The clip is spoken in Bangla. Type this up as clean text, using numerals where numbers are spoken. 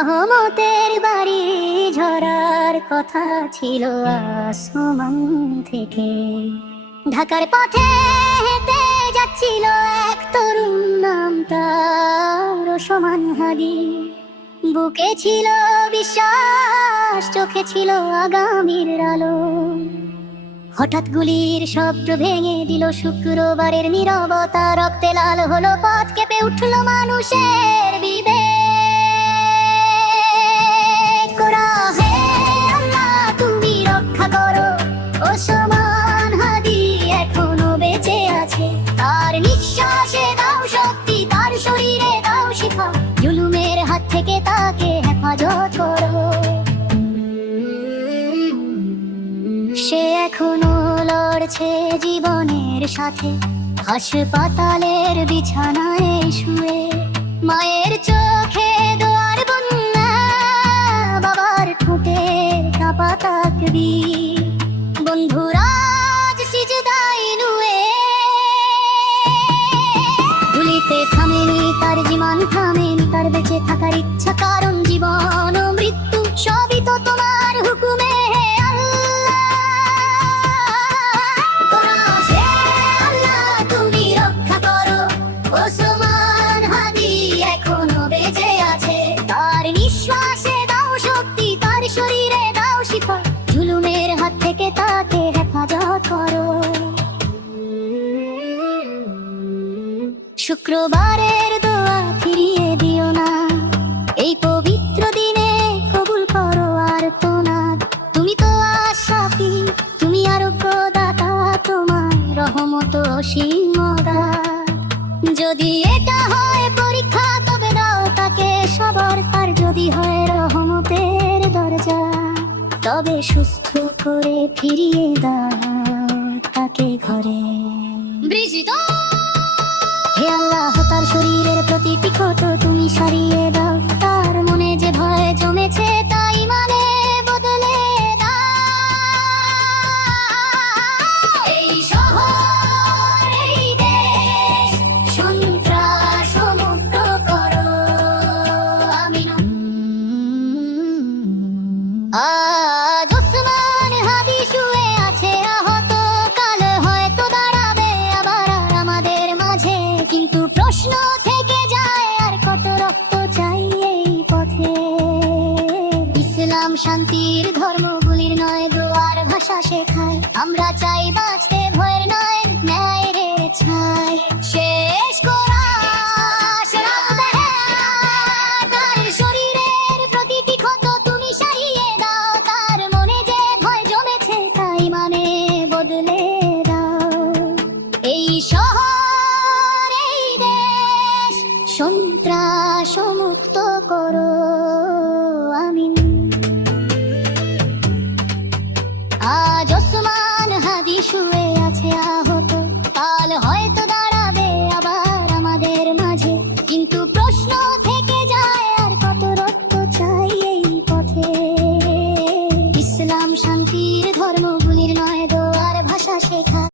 রহমতের বাড়ি ঝরার কথা ছিল আসমান থেকে। ঢাকার পথে হেঁটে যাচ্ছিল এক তরুণ, নাম তার ওসমান হাদি। বুকে ছিল বিশ্বাস, চোখে ছিল আগামীর আলো। হঠাৎ গুলির শব্দ ভেঙে দিল শুক্রবারের নীরবতা। রক্তে লাল হলো পথ, কেঁপে উঠল মানুষের বিবেক। ওরা, হে আল্লাহ তুমি রক্ষা করো, ওসমান হাদি এখনো বেঁচে আছে। তার নিঃশ্বাসে দাও শক্তি, তার শরীরে দাও শিখা। জুলুমের হাত থেকে তাকে হেফাজত করো। সে এখনো লড়ছে জীবনের সাথে, হাসপাতালের বিছানায় শুয়ে। মায়ের চোখে দোয়ার বন্যা, বাবার ঠোঁটের কাঁপা তাকবীর। বন্ধুরা আজ সিজদায় নুয়ে। গুলিতে থামেনি তার জীবন, থামেনি তার বেঁচে থাকার ইচ্ছা। কারণ জীবন ও মৃত্যু সবই তো তোমার হুকুমে হে আল্লাহ। তুমি রক্ষা করো, ওসমান হাদি এখনো বেঁচে আছে। তার নিঃশ্বাসে দাও শক্তি, তার শরীরে দাও শিখা। জুলুমের হাত থেকে তাকে হেফাজত করো। শুক্রবারের দোয়া ফিরিয়ে দিও না, এই পবিত্র দিনে কবুল করো আর তো না। তুমি তো আশরাফি, তুমি আরোগ্যদাতা, তোমার রহমত অসীম মদার। যদি এটা হয় পরীক্ষা, তবে দাও তাকে সবর। আর যদি হয় রহমতের দরজা, তবে সুস্থ করে ফিরিয়ে দাও তাকে ঘরে। বৃষ্টি, হে আল্লাহ তার শরীরের প্রতিটি ক্ষত তুমি সারিয়ে দাও। তার মনে যে ভয় জমেছে তা ইমানে বদলে দাও। এই শহর, এই দেশ সন্ত্রাস মুক্ত করো, আমিন। আজ ওসমান হাদি শুয়ে আছে আহত, কাল হয়তো দাঁড়াবে আবার আমাদের মাঝে। কিন্তু প্রশ্ন থেকে যায়, আর কত রক্ত চাই এই পথে। ইসলাম শান্তির ধর্ম, গুলির নয় দোয়ার ভাষা শেখায়। আমরা চাই বাঁচতে ভয়ের নয়, ন্যায়ের ছায়। শেষ কোরাস রাখবে তার শরীরের প্রতিটি ক্ষত তুমি সারিয়ে দাও। তার মনে যে ভয় জমেছে তাই মানে বদলে দাও। এই শহর, এই দেশ সন্ত্রাস মুক্ত করো, আমিন। আজ